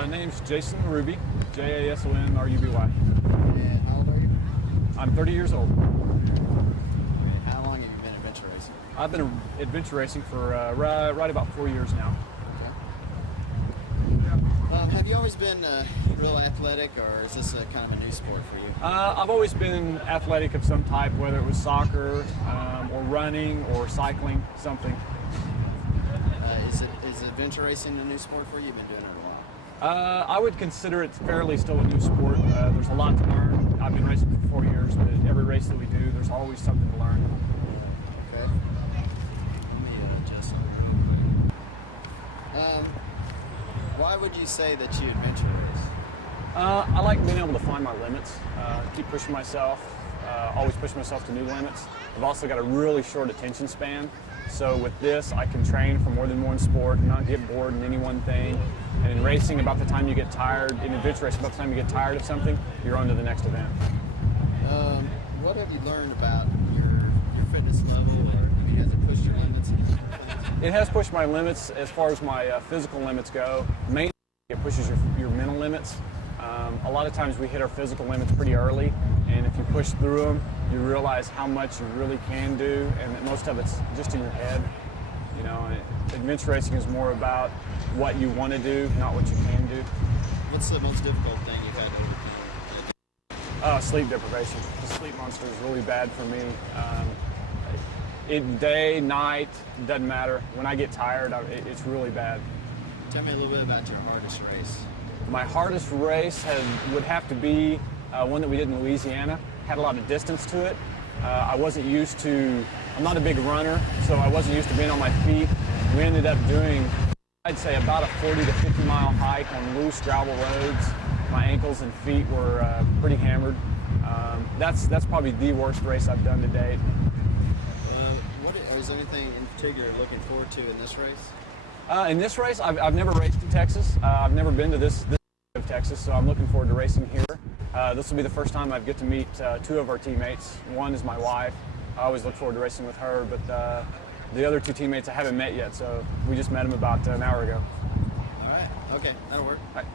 Name's Jason Ruby, Jasonruby. And how old are you? I'm 30 years old. And how long have you been adventure racing? I've been adventure racing for right about 4 years now. Okay. Have you always been real athletic, or is this kind of a new sport for you? I've always been athletic of some type, whether it was soccer or running or cycling, something. Is adventure racing a new sport for you? You've been doing it a while. I would consider it fairly still a new sport. There's a lot to learn. I've been racing for 4 years, but every race that we do, there's always something to learn. Okay. Let me adjust. Why would you say that you adventure race? I like being able to find my limits, keep pushing myself, always push myself to new limits. I've also got a really short attention span, so with this I can train for more than one sport and not get bored in any one thing. And in racing, about the time you get tired, in adventure racing, about the time you get tired of something, you're on to the next event. What have you learned about your fitness level, or has it pushed your limits? It has pushed my limits as far as my physical limits go. Mainly, it pushes your mental limits. A lot of times we hit our physical limits pretty early, and if you push through them, you realize how much you really can do, and that most of it's just in your head. You know, adventure racing is more about what you want to do, not what you can do. What's the most difficult thing you've had to overcome? Sleep deprivation. The sleep monster is really bad for me. Day, night, doesn't matter. When I get tired, it's really bad. Tell me a little bit about your hardest race. My hardest race would have to be one that we did in Louisiana. Had a lot of distance to it. I wasn't used to, I'm not a big runner, so I wasn't used to being on my feet. We ended up doing, I'd say, about a 40 to 50 mile hike on loose gravel roads. My ankles and feet were pretty hammered. That's probably the worst race I've done to date. Is there anything in particular you're looking forward to in this race? In this race, I've never raced in Texas. I've never been to this of Texas, so I'm looking forward to racing here. This will be the first time I get to meet two of our teammates. One is my wife. I always look forward to racing with her, but the other two teammates I haven't met yet, so we just met them about an hour ago. All right. Okay, that'll work. All right.